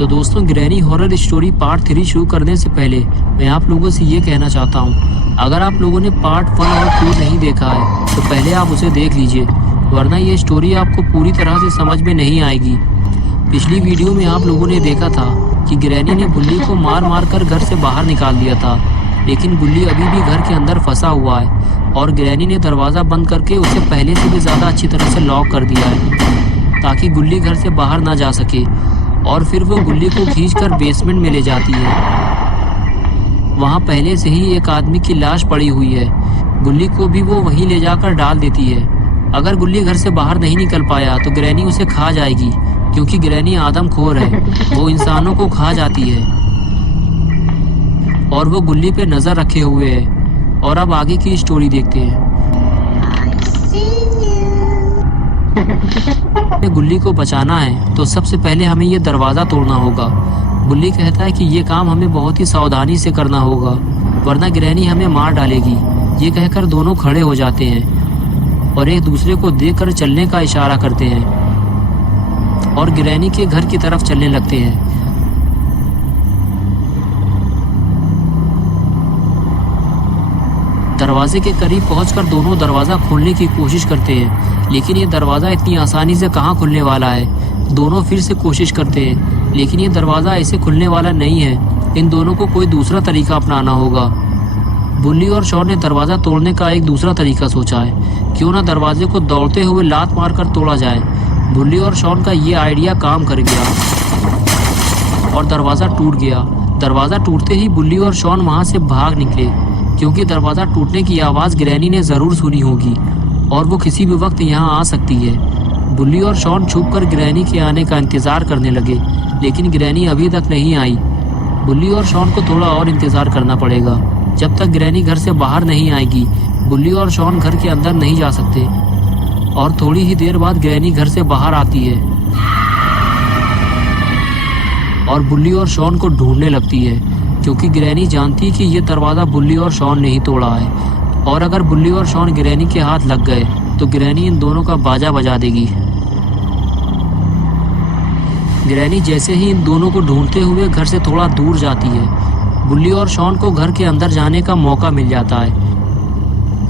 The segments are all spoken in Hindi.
तो दोस्तों, ग्रैनी हॉरर स्टोरी पार्ट 3 शुरू करने से पहले मैं आप लोगों से ये कहना चाहता हूँ, अगर आप लोगों ने पार्ट 1 और 2 नहीं देखा है तो पहले आप उसे देख लीजिए, वरना ये स्टोरी आपको पूरी तरह से समझ में नहीं आएगी। पिछली वीडियो में आप लोगों ने देखा था कि ग्रैनी ने गुल्ली को मार मार कर घर से बाहर निकाल दिया था, लेकिन गुल्ली अभी भी घर के अंदर फंसा हुआ है और ग्रैनी ने दरवाज़ा बंद करके उसे पहले से भी ज़्यादा अच्छी तरह से लॉक कर दिया है ताकि गुल्ली घर से बाहर ना जा सके। और फिर वो गुल्ली को खींचकर बेसमेंट में ले जाती है। वहाँ पहले से ही एक आदमी की लाश पड़ी हुई है। गुल्ली को भी वो वहीं ले जाकर डाल देती है। अगर गुल्ली घर से बाहर नहीं निकल पाया तो ग्रैनी उसे खा जाएगी, क्योंकि ग्रैनी आदमखोर है, वो इंसानों को खा जाती है। और वो गुल्ली पे नज़र रखे हुए है। और अब आगे की स्टोरी देखते हैं। गुल्ली को बचाना है तो सबसे पहले हमें ये दरवाज़ा तोड़ना होगा। गुल्ली कहता है कि ये काम हमें बहुत ही सावधानी से करना होगा, वरना ग्रैनी हमें मार डालेगी। ये कहकर दोनों खड़े हो जाते हैं और एक दूसरे को देखकर चलने का इशारा करते हैं और ग्रैनी के घर की तरफ चलने लगते हैं। दरवाजे के करीब पहुंचकर दोनों दरवाज़ा खोलने की कोशिश करते हैं, लेकिन ये दरवाज़ा इतनी आसानी से कहाँ खुलने वाला है। दोनों फिर से कोशिश करते हैं, लेकिन ये दरवाज़ा ऐसे खुलने वाला नहीं है। इन दोनों को कोई दूसरा तरीका अपनाना होगा। बुल्ली और शॉन ने दरवाज़ा तोड़ने का एक दूसरा तरीका सोचा है। क्यों ना दरवाजे को दौड़ते हुए लात मारकर तोड़ा जाए। बुल्ली और शॉन का ये आइडिया काम कर गया और दरवाज़ा टूट गया। दरवाज़ा टूटते ही बुल्ली और शॉन वहाँ से भाग निकले, क्योंकि दरवाज़ा टूटने की आवाज़ ग्रैनी ने ज़रूर सुनी होगी और वो किसी भी वक्त यहाँ आ सकती है। बुल्ली और शॉन छुपकर ग्रैनी के आने का इंतज़ार करने लगे, लेकिन ग्रैनी अभी तक नहीं आई। बुल्ली और शॉन को थोड़ा और इंतज़ार करना पड़ेगा, जब तक ग्रैनी घर से बाहर नहीं आएगी। बुल्ली और शॉन घर के अंदर नहीं जा सकते और थोड़ी ही देर बाद ग्रैनी घर से बाहर आती है और बुल्ली और शॉन को ढूंढने लगती है, क्योंकि ग्रैनी जानती है कि ये दरवाज़ा बुल्ली और शॉन ने ही तोड़ा है। और अगर बुल्ली और शॉन ग्रैनी के हाथ लग गए तो ग्रैनी इन दोनों का बाजा बजा देगी। ग्रैनी जैसे ही इन दोनों को ढूंढते हुए घर से थोड़ा दूर जाती है, बुल्ली और शॉन को घर के अंदर जाने का मौका मिल जाता है।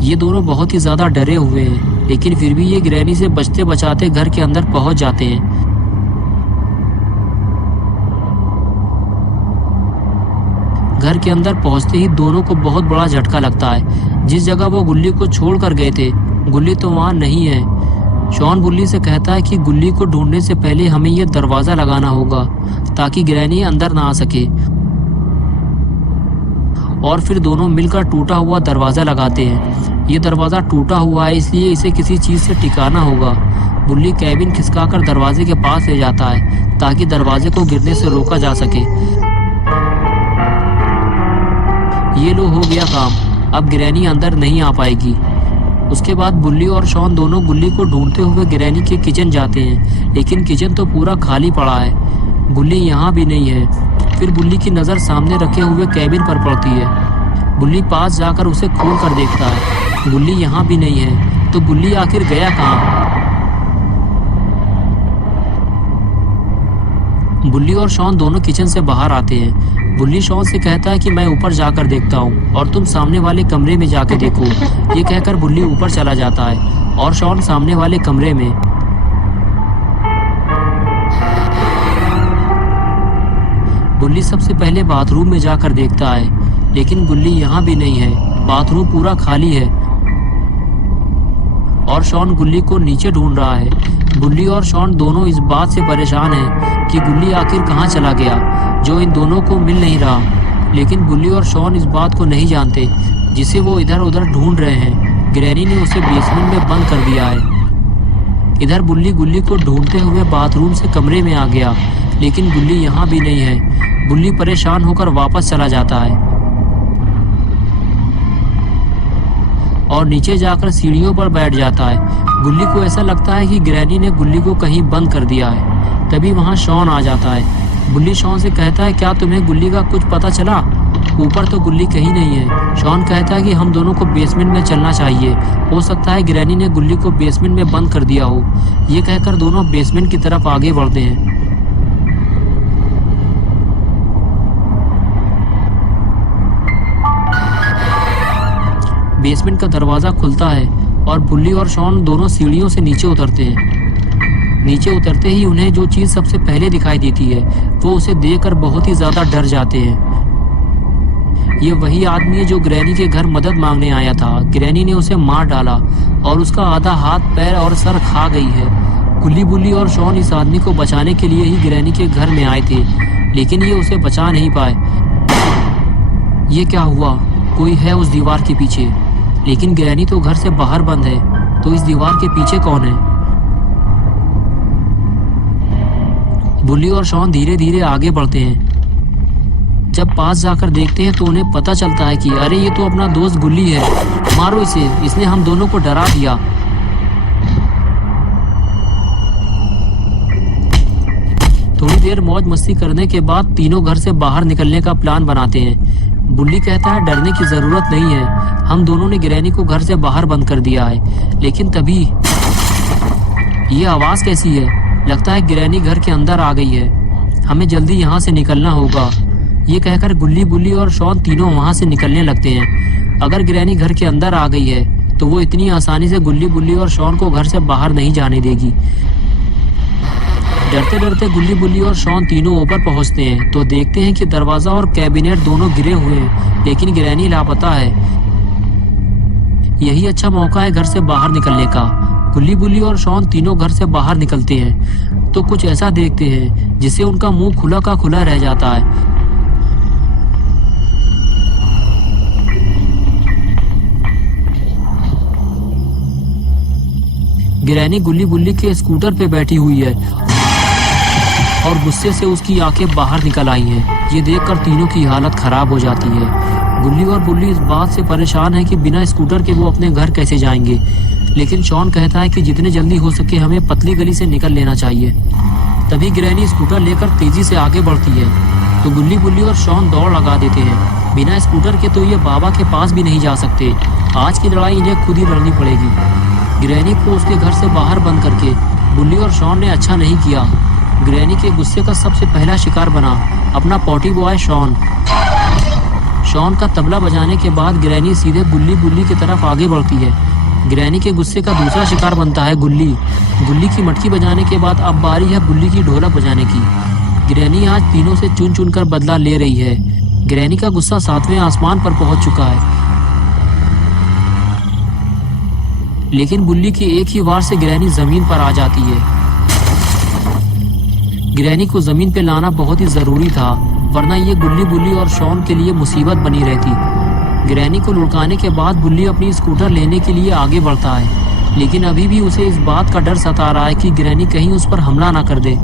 ये दोनों बहुत ही ज़्यादा डरे हुए हैं, लेकिन फिर भी ये ग्रैनी से बचते बचाते घर के अंदर पहुंच जाते हैं। घर के अंदर पहुंचते ही दोनों को बहुत बड़ा झटका लगता है। जिस जगह वो गुल्ली को छोड़ कर गए थे, गुल्ली तो वहाँ नहीं है। शॉन बुल्ली से कहता है कि गुल्ली को ढूंढने से पहले हमें यह दरवाज़ा लगाना होगा ताकि ग्रैनी अंदर ना आ सके। और फिर दोनों मिलकर टूटा हुआ दरवाज़ा लगाते हैं। ये दरवाज़ा टूटा हुआ है, इसलिए इसे किसी चीज़ से टिकाना होगा। बुल्ली कैबिन खिसकाकर दरवाजे के पास ले जाता है ताकि दरवाजे को गिरने से रोका जा सके। ये लो, हो गया काम। अब ग्रैनी अंदर नहीं आ पाएगी। उसके बाद बुल्ली और शॉन दोनों गुल्ली को ढूंढते हुए ग्रैनी के किचन जाते हैं, लेकिन किचन तो पूरा खाली पड़ा है। गुल्ली यहाँ भी नहीं है। फिर बुल्ली की नज़र सामने रखे हुए कैबिन पर पड़ती है। बुल्ली पास जाकर उसे खोल कर देखता है। गुल्ली यहाँ भी नहीं है। तो गुल्ली आखिर गया कहाँ? बुल्ली और शॉन दोनों किचन से बाहर आते हैं। बुल्ली शॉन से कहता है कि मैं ऊपर जाकर देखता हूँ और तुम सामने वाले कमरे में जाके देखो। ये कहकर बुल्ली ऊपर चला जाता है और शॉन सामने वाले कमरे में। बुल्ली सबसे पहले बाथरूम में जाकर देखता है, लेकिन गुल्ली यहाँ भी नहीं है। बाथरूम पूरा खाली है और शॉन गुल्ली को नीचे ढूंढ रहा है। बुल्ली और शॉन दोनों इस बात से परेशान हैं कि गुल्ली आखिर कहाँ चला गया, जो इन दोनों को मिल नहीं रहा। लेकिन बुल्ली और शॉन इस बात को नहीं जानते, जिसे वो इधर उधर ढूंढ रहे हैं। ग्रैनी ने उसे बेसमेंट में बंद कर दिया है। इधर बुल्ली गुल्ली को ढूंढते हुए बाथरूम से कमरे में आ गया, लेकिन गुल्ली यहाँ भी नहीं है। बुल्ली परेशान होकर वापस चला जाता है और नीचे जाकर सीढ़ियों पर बैठ जाता है। गुल्ली को ऐसा लगता है कि ग्रैनी ने गुल्ली को कहीं बंद कर दिया है। तभी वहाँ शॉन आ जाता है। बुल्ली शॉन से कहता है, क्या तुम्हें गुल्ली का कुछ पता चला? ऊपर तो गुल्ली कहीं नहीं है। शॉन कहता है कि हम दोनों को बेसमेंट में चलना चाहिए, हो सकता है ग्रैनी ने गुल्ली को बेसमेंट में बंद कर दिया हो। ये कहकर दोनों बेसमेंट की तरफ आगे बढ़ते हैं। बेसमेंट का दरवाज़ा खुलता है और बुल्ली और शॉन दोनों सीढ़ियों से नीचे उतरते हैं। नीचे उतरते ही उन्हें जो चीज़ सबसे पहले दिखाई देती है वो उसे देखकर बहुत ही ज़्यादा डर जाते हैं। ये वही आदमी है जो ग्रैनी के घर मदद मांगने आया था। ग्रैनी ने उसे मार डाला और उसका आधा हाथ, पैर और सर खा गई है। गुल्ली, बुल्ली और शॉन इस आदमी को बचाने के लिए ही ग्रैनी के घर में आए थे, लेकिन ये उसे बचा नहीं पाए। ये क्या हुआ? कोई है उस दीवार के पीछे, लेकिन ग्रैनी तो घर से बाहर बंद है, तो इस दीवार के पीछे कौन है? बुल्ली और शॉन धीरे धीरे आगे बढ़ते हैं। जब पास जाकर देखते हैं तो उन्हें पता चलता है कि अरे ये तो अपना दोस्त गुल्ली है, मारो इसे, इसने हम दोनों को डरा दिया। थोड़ी देर मौज मस्ती करने के बाद तीनों घर से बाहर निकलने का प्लान बनाते हैं। बुल्ली कहता है डरने की जरूरत नहीं है, हम दोनों ने ग्रैनी को घर से बाहर बंद कर दिया है। लेकिन तभी ये आवाज कैसी है? लगता है ग्रैनी घर के अंदर आ गई है, हमें जल्दी यहाँ से निकलना होगा। ये कहकर गुल्ली, बुल्ली और शॉन तीनों वहाँ से निकलने लगते हैं। अगर ग्रैनी घर के अंदर आ गई है तो वो इतनी आसानी से गुल्ली, बुल्ली और शॉन को घर से बाहर नहीं जाने देगी। डरते डरते गुल्ली, बुल्ली और शॉन तीनों ऊपर पहुंचते हैं तो देखते हैं कि दरवाजा और कैबिनेट दोनों गिरे हुए हैं, लेकिन ग्रैनी लापता है। यही अच्छा मौका है घर से बाहर निकलने का। गुल्ली, बुल्ली और शॉन तीनों घर से बाहर निकलते हैं तो कुछ ऐसा देखते हैं जिससे उनका मुंह खुला का खुला रह जाता है। ग्रैनी गुल्ली, बुल्ली के स्कूटर पे बैठी हुई है और गुस्से से उसकी आंखें बाहर निकल आई हैं। ये देखकर तीनों की हालत खराब हो जाती है। गुल्ली और बुल्ली इस बात से परेशान है कि बिना स्कूटर के वो अपने घर कैसे जाएंगे, लेकिन शॉन कहता है कि जितने जल्दी हो सके हमें पतली गली से निकल लेना चाहिए। तभी ग्रैनी स्कूटर लेकर तेजी से आगे बढ़ती है तो गुल्ली, बुल्ली और शॉन दौड़ लगा देते हैं। बिना स्कूटर के तो ये बाबा के पास भी नहीं जा सकते। आज की लड़ाई इन्हें खुद ही लड़नी पड़ेगी। ग्रैनी को उसके घर से बाहर बंद करके बुल्ली और शॉन ने अच्छा नहीं किया। ग्रैनी के गुस्से का सबसे पहला शिकार बना अपना पॉटी बॉय शॉन। शॉन का तबला बजाने के बाद ग्रैनी सीधे गुल्ली, बुल्ली की तरफ आगे बढ़ती है। ग्रैनी के गुस्से का दूसरा शिकार बनता है गुल्ली। गुल्ली की मटकी बजाने के बाद अब बारी है बुल्ली की ढोलक बजाने की। ग्रैनी आज तीनों से चुन चुन कर बदला ले रही है। ग्रैनी का गुस्सा 7वें आसमान पर पहुंच चुका है, लेकिन बुल्ली की एक ही वार से ग्रैनी जमीन पर आ जाती है। ग्रैनी को जमीन पे लाना बहुत ही जरूरी था, वरना ये गुल्ली, बुल्ली और शॉन के लिए मुसीबत बनी रहती। ग्रैनी को लुढ़काने के बाद बुल्ली अपनी स्कूटर लेने के लिए आगे बढ़ता है, लेकिन अभी भी उसे इस बात का डर सता रहा है कि ग्रैनी कहीं उस पर हमला ना कर दे।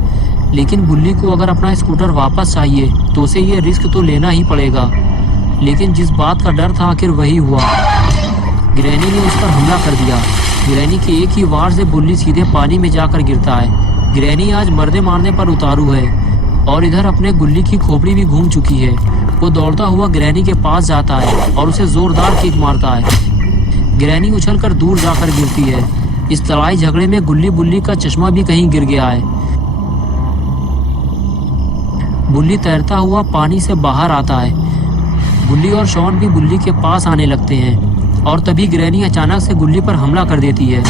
लेकिन बुल्ली को अगर अपना स्कूटर वापस चाहिए तो उसे ये रिस्क तो लेना ही पड़ेगा। लेकिन जिस बात का डर था आखिर वही हुआ। ग्रैनी ने उस पर हमला कर दिया। ग्रैनी की एक ही वार से बुल्ली सीधे पानी में जाकर गिरता है। ग्रैनी आज मर्दे मारने पर उतारू है और इधर अपने गुल्ली की खोपड़ी भी घूम चुकी है। वो दौड़ता हुआ ग्रैनी के पास जाता है और उसे जोरदार किक मारता है। ग्रैनी उछलकर दूर जाकर गिरती है। इस लड़ाई झगड़े में गुल्ली, बुल्ली का चश्मा भी कहीं गिर गया है। बुल्ली तैरता हुआ पानी से बाहर आता है। गुल्ली और शॉन भी बुल्ली के पास आने लगते हैं और तभी ग्रैनी अचानक से गुल्ली पर हमला कर देती है।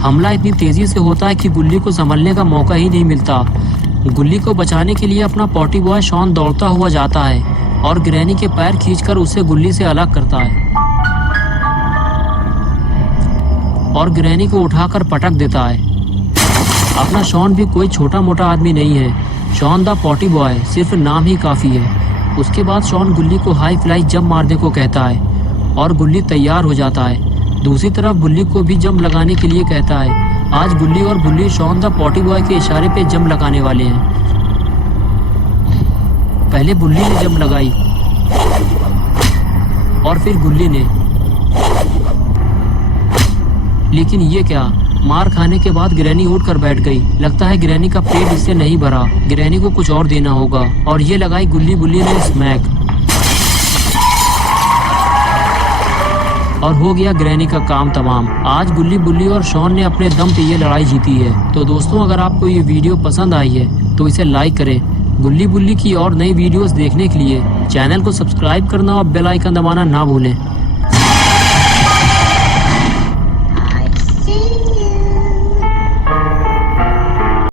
हमला इतनी तेजी से होता है कि गुल्ली को संभलने का मौका ही नहीं मिलता। गुल्ली को बचाने के लिए अपना पॉटी बॉय शॉन दौड़ता हुआ जाता है और ग्रैनी के पैर खींचकर उसे गुल्ली से अलग करता है और ग्रैनी को उठाकर पटक देता है। अपना शॉन भी कोई छोटा मोटा आदमी नहीं है। शॉन द पॉटी बॉय सिर्फ नाम ही काफी है। उसके बाद शॉन गुल्ली को हाई फ्लाई जंप मारने को कहता है और गुल्ली तैयार हो जाता है। दूसरी तरफ बुल्ली को भी जंप लगाने के लिए कहता है। आज गुल्ली और बुल्ली शॉन द पॉटी बॉय के इशारे पे जंप लगाने वाले हैं। पहले बुल्ली ने जंप लगाई और फिर गुल्ली ने, लेकिन ये क्या, मार खाने के बाद ग्रैनी उठकर बैठ गई। लगता है ग्रैनी का पेट इससे नहीं भरा, ग्रैनी को कुछ और देना होगा। और ये लगाई गुल्ली, बुल्ली ने स्मैक और हो गया ग्रैनी का काम तमाम। आज गुल्ली, बुल्ली और शॉन ने अपने दम पे ये लड़ाई जीती है। तो दोस्तों, अगर आपको ये वीडियो पसंद आई है तो इसे लाइक करें, गुल्ली बुल्ली की और नई वीडियोस देखने के लिए चैनल को सब्सक्राइब करना और बेल आइकन दबाना ना भूलें।